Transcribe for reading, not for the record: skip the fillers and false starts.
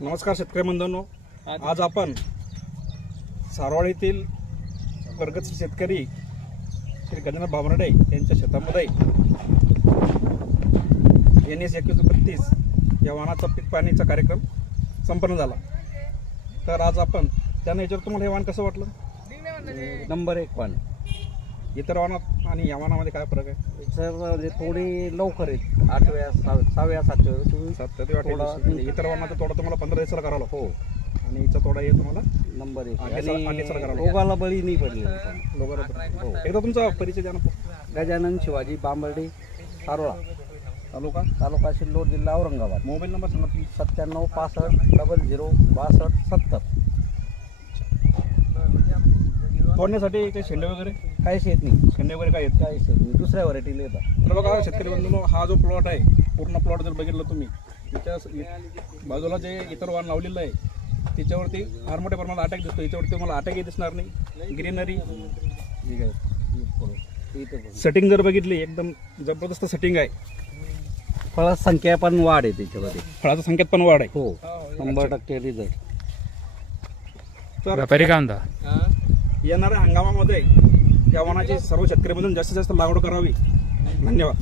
नमस्कार शेतकरी बंधूंनो, आज आपण सारवाडीतील प्रगतशील शेतकरी श्री गजानन भामराडे यांच्या शेतामध्ये NS 2132 या वाहनाचा पीक पाहणीचा कार्यक्रम संपन्न झाला। तर आज आपण त्यांना विचारतो, तुम्हाला हे वाहन कसं वाटलं? नंबर 1 वाहन। इतर वाहनात आणि या वाहनामध्ये काय फरक आहे? सर थोडी लवकर आहे, 8व्या 6व्या 7व्या इतर वाहनाचा तोडा तुम्हाला 15 दिवसाला करावा लागतो आणि हिचा तोडा हे तुम्हाला नंबर 1 आणि रोगाला बळी नाही पडले लोकांना। एकदा तुमचा परिचय द्या ना। गजानन शिवाजी भामराडे, सारोळा तालुका सिल्लोड, जिल्हा औरंगाबाद। मोबाईल नंबर सांगा प्लीज। 97 65 00 62 70। तोडण्यासाठी काही शेंडे वगैरे काहीच येत नाही, शेंडे वगैरे काय येत? काहीच येत नाही, दुसऱ्या व्हरायटीला येतात। तर बघा शेतकरी बंधूंनो, हा जो प्लॉट आहे, पूर्ण प्लॉट जर बघितलं तुम्ही, त्याच्या बाजूला जे इतर वाहन लावलेलं आहे त्याच्यावरती फार मोठ्या प्रमाणात अटॅक दिसतो। याच्यावरती तुम्हाला अटॅकही दिसणार नाही। ग्रीनरी सेटिंग जर बघितली, एकदम जबरदस्त सेटिंग आहे। फळ संख्या पण वाढ आहे त्याच्यामध्ये, फळाच्या संख्येत पण वाढ आहे। हो 100% रिझल्ट। तर व्यापारी काय म्हणता, येणाऱ्या हंगामामध्ये या वाहनाची सर्व शेतकरी बंधूंनी जास्तीत जास्त लागवड करावी। धन्यवाद।